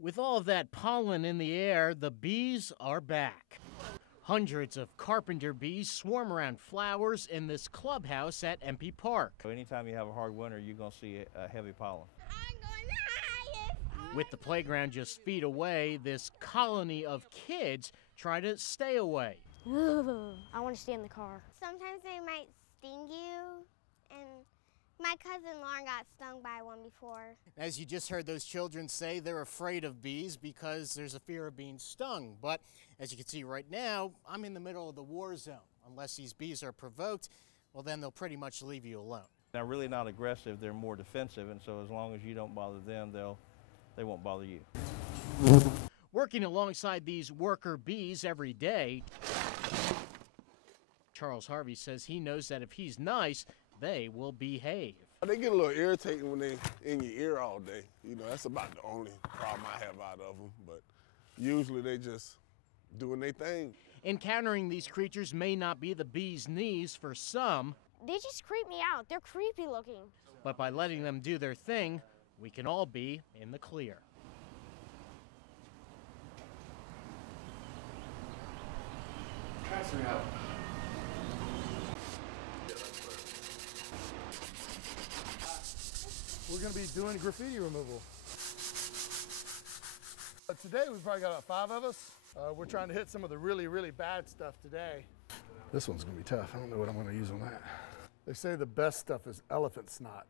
With all of that pollen in the air, the bees are back. Hundreds of carpenter bees swarm around flowers in this clubhouse at MP Park. Anytime you have a hard winter, you're going to see a heavy pollen. I'm going the highest. With the playground just feet away, this colony of kids try to stay away. I want to stay in the car. Sometimes they might sting you, and my cousin Lauren got stung by one before. As you just heard those children say, they're afraid of bees because there's a fear of being stung. But as you can see right now, I'm in the middle of the war zone. Unless these bees are provoked, well, then they'll pretty much leave you alone. They're really not aggressive, they're more defensive, and so as long as you don't bother them, they won't bother you. Working alongside these worker bees every day, Charles Harvey says he knows that if he's nice, they will behave. They get a little irritating when they in your ear all day. You know, that's about the only problem I have out of them. But usually they just doing their thing. Encountering these creatures may not be the bee's knees for some. They just creep me out. They're creepy looking. But by letting them do their thing, we can all be in the clear. Pass her out. We're going to be doing graffiti removal. Today we've probably got about 5 of us. We're trying to hit some of the really, really bad stuff today. This one's going to be tough. I don't know what I'm going to use on that. They say the best stuff is elephant snot.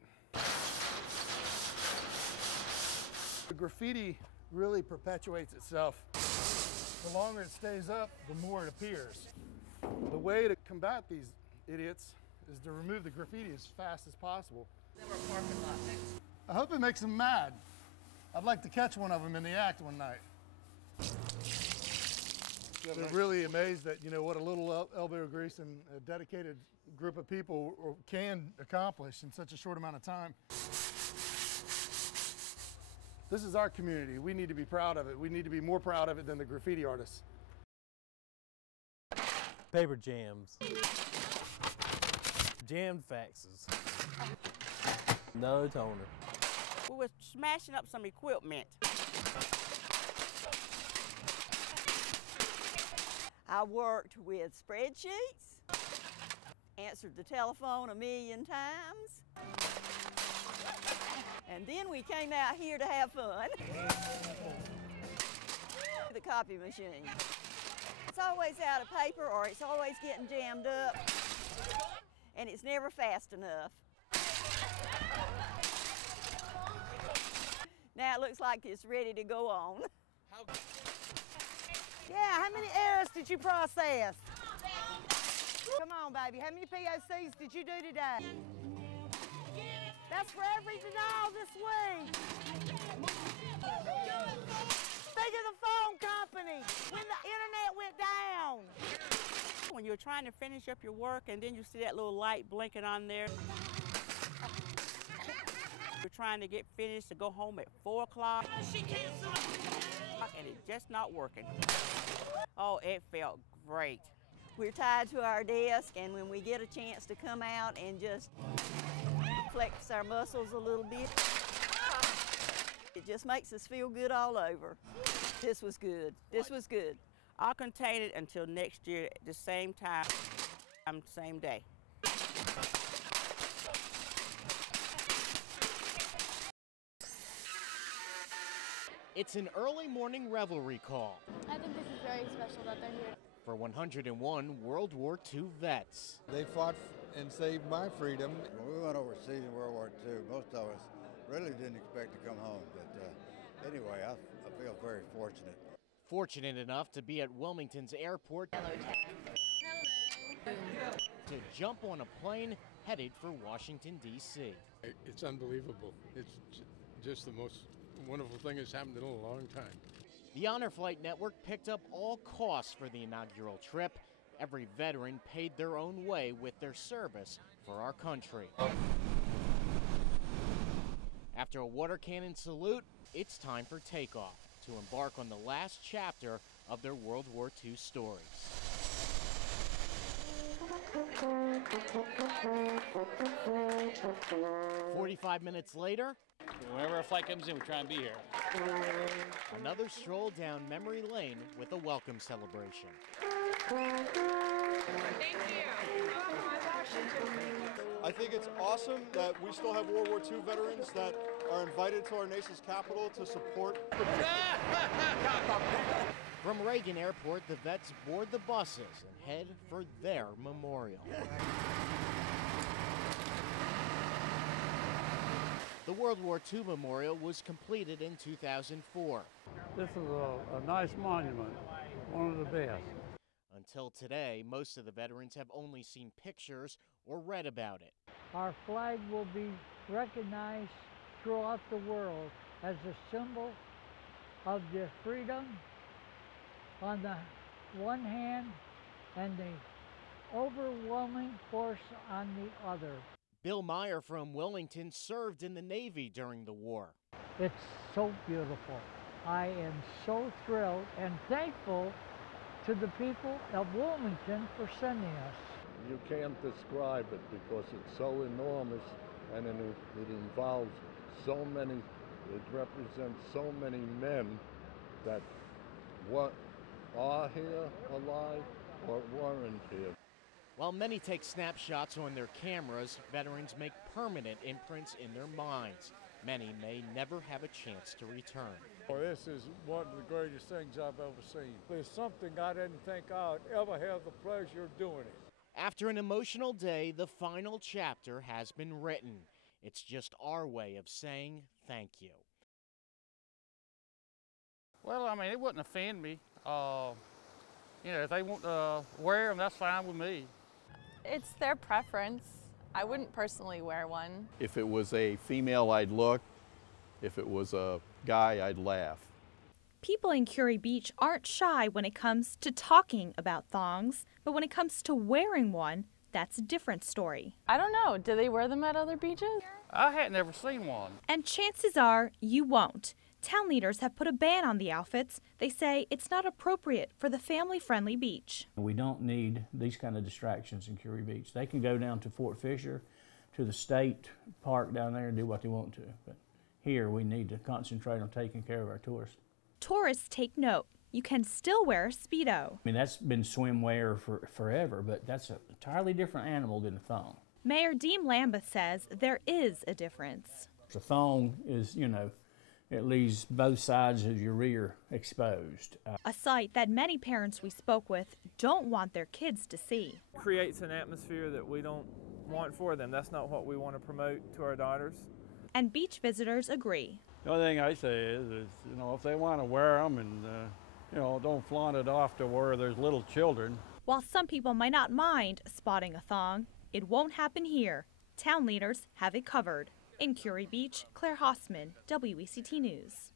The graffiti really perpetuates itself. The longer it stays up, the more it appears. The way to combat these idiots is to remove the graffiti as fast as possible. I hope it makes them mad. I'd like to catch one of them in the act one night. They're really amazed that, you know, what a little elbow grease and a dedicated group of people can accomplish in such a short amount of time. This is our community. We need to be proud of it. We need to be more proud of it than the graffiti artists. Paper jams. Jammed faxes. No toner. We were smashing up some equipment. I worked with spreadsheets, answered the telephone 1,000,000 times, and then we came out here to have fun. The copy machine. It's always out of paper or it's always getting jammed up, and it's never fast enough. Now it looks like it's ready to go on. Yeah, how many errors did you process? Come on, baby. How many POCs did you do today? That's for every denial this week. Think of the phone company when the internet went down. When you're trying to finish up your work and then you see that little light blinking on there. You're trying to get finished to go home at 4 o'clock. And it's just not working. Oh, it felt great. We're tied to our desk, and when we get a chance to come out and just flex our muscles a little bit, it just makes us feel good all over. This was good. This was good. I'll contain it until next year at the same time, same day. It's an early morning revelry call. I think this is very special that they're here. For 101 World War II vets. They fought and saved my freedom. When we went overseas in World War II, most of us really didn't expect to come home. But anyway, I feel very fortunate. Fortunate enough to be at Wilmington's airport to jump on a plane headed for Washington, D.C. It's unbelievable. It's just the most wonderful thing that's happened in a long time. The Honor Flight Network picked up all costs for the inaugural trip. Every veteran paid their own way with their service for our country. After a water cannon salute, it's time for takeoff to embark on the last chapter of their World War II stories. For 45 minutes later, whenever a flight comes in, we try and be here. Another stroll down memory lane with a welcome celebration. Thank you. I think it's awesome that we still have World War II veterans that are invited to our nation's capital to support. From Reagan Airport, the vets board the buses and head for their memorial. The World War II memorial was completed in 2004. This is a nice monument, one of the best. Until today, most of the veterans have only seen pictures or read about it. Our flag will be recognized throughout the world as a symbol of the freedom on the one hand and the overwhelming force on the other. Bill Meyer from Wilmington served in the Navy during the war. It's so beautiful. I am so thrilled and thankful to the people of Wilmington for sending us. You can't describe it because it's so enormous and it involves so many, it represents so many men that are here alive or weren't here. While many take snapshots on their cameras, veterans make permanent imprints in their minds. Many may never have a chance to return. Well, this is one of the greatest things I've ever seen. It's something I didn't think I'd ever have the pleasure of doing it. After an emotional day, the final chapter has been written. It's just our way of saying thank you. Well, I mean, it wouldn't offend me. You know, if they want to wear them, that's fine with me. It's their preference. I wouldn't personally wear one. If it was a female, I'd look. If it was a guy, I'd laugh. People in Curie Beach aren't shy when it comes to talking about thongs, but when it comes to wearing one, that's a different story. I don't know. Do they wear them at other beaches? I had never seen one. And chances are you won't. Town leaders have put a ban on the outfits. They say it's not appropriate for the family-friendly beach. We don't need these kind of distractions in Curie Beach. They can go down to Fort Fisher, to the state park down there and do what they want to. But here we need to concentrate on taking care of our tourists. Tourists take note. You can still wear a Speedo. I mean, that's been swimwear for forever, but that's an entirely different animal than a thong. Mayor Dean Lambeth says there is a difference. The thong is, you know, it leaves both sides of your rear exposed. A sight that many parents we spoke with don't want their kids to see. Creates an atmosphere that we don't want for them. That's not what we want to promote to our daughters. And beach visitors agree. The only thing I say is you know, if they want to wear them and, you know, don't flaunt it off to where there's little children. While some people might not mind spotting a thong, it won't happen here. Town leaders have it covered. In Curie Beach, Claire Hossman, WECT News.